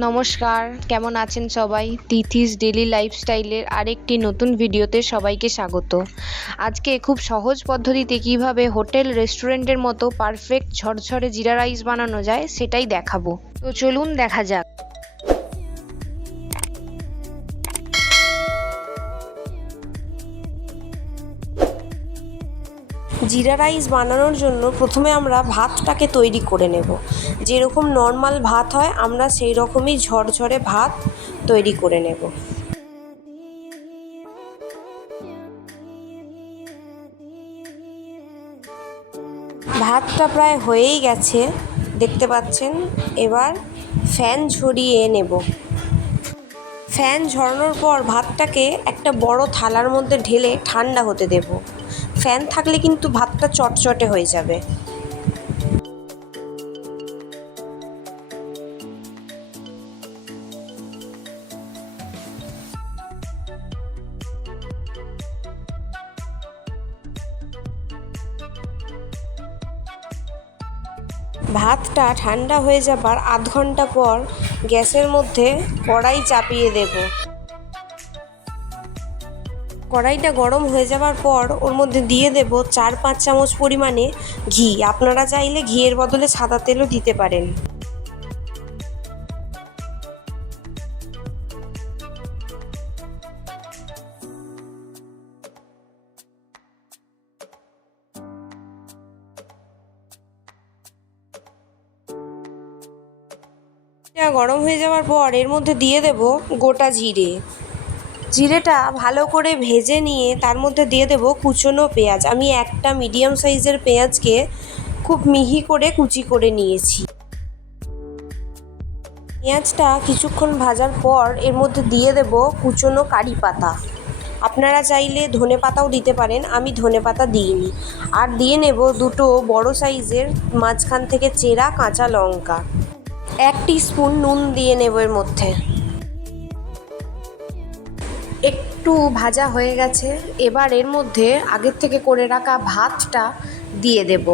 নমস্কার, কেমন আছেন সবাই? তিথিস ডেলি লাইফস্টাইলের আরেকটি নতুন ভিডিওতে সবাইকে স্বাগত। আজকে খুব সহজ পদ্ধতিতে কিভাবে হোটেল রেস্টুরেন্টের মতো পারফেক্ট ঝরঝরে জিরা রাইস বানানো যায় সেটাই দেখাবো। তো চলুন দেখা যাক। জিরা রাইস বানানোর জন্য প্রথমে আমরা ভাতটাকে তৈরি করে নেব। যেরকম নর্মাল ভাত হয় আমরা সেই রকমই ঝরঝরে ভাত তৈরি করে নেব। ভাতটা প্রায় হয়েই গেছে, দেখতে পাচ্ছেন। এবার ফ্যান ঝরিয়ে নেব। ফ্যান ঝরানোর পর ভাতটাকে একটা বড় থালার মধ্যে ঢেলে ঠান্ডা হতে দেব। ফ্যান থাকলে কিন্তু ভাতটা চটচটে হয়ে যাবে। ভাতটা ঠান্ডা হয়ে যাবার আধ ঘন্টা পর গ্যাসের মধ্যে কড়াই চাপিয়ে দেব। কড়াইটা গরম হয়ে যাবার পর ওর মধ্যে দিয়ে দেব 4-5 চামচ পরিমাণে ঘি। আপনারা চাইলে ঘিয়ের বদলে সাদা তেলও দিতে পারেন। গরম হয়ে যাওয়ার পর এর মধ্যে দিয়ে দেব গোটা জিরে। জিরেটা ভালো করে ভেজে নিয়ে তার মধ্যে দিয়ে দেব কুচনো পেঁয়াজ। আমি একটা মিডিয়াম সাইজের পেঁয়াজকে খুব মিহি করে কুচি করে নিয়েছি। পেঁয়াজটা কিছুক্ষণ ভাজার পর এর মধ্যে দিয়ে দেব কুচনো কারি পাতা। আপনারা চাইলে ধনে পাতাও দিতে পারেন, আমি ধনে পাতা দিইনি। আর দিয়ে নেব দুটো বড় সাইজের মাঝখান থেকে চেরা কাঁচা লঙ্কা। 1 টিস্পুন নুন দিয়ে নেব এর মধ্যে। একটু ভাজা হয়ে গেছে, এবার এর মধ্যে আগের থেকে করে রাখা ভাতটা দিয়ে দেব।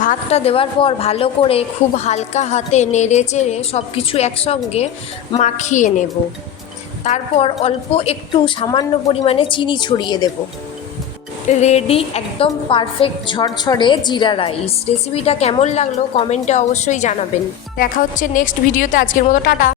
ভাতটা দেওয়ার পর ভালো করে খুব হালকা হাতে নেড়ে চেড়ে সব কিছু একসঙ্গে মাখিয়ে নেব। তারপর অল্প একটু সামান্য পরিমাণে চিনি ছড়িয়ে দেব। রেডি একদম পারফেক্ট ঝরঝরে জিরা রাইস। রেসিপিটা কেমন লাগলো কমেন্টে অবশ্যই জানাবেন। দেখা হচ্ছে নেক্সট ভিডিওতে। আজকের মতো টাটা।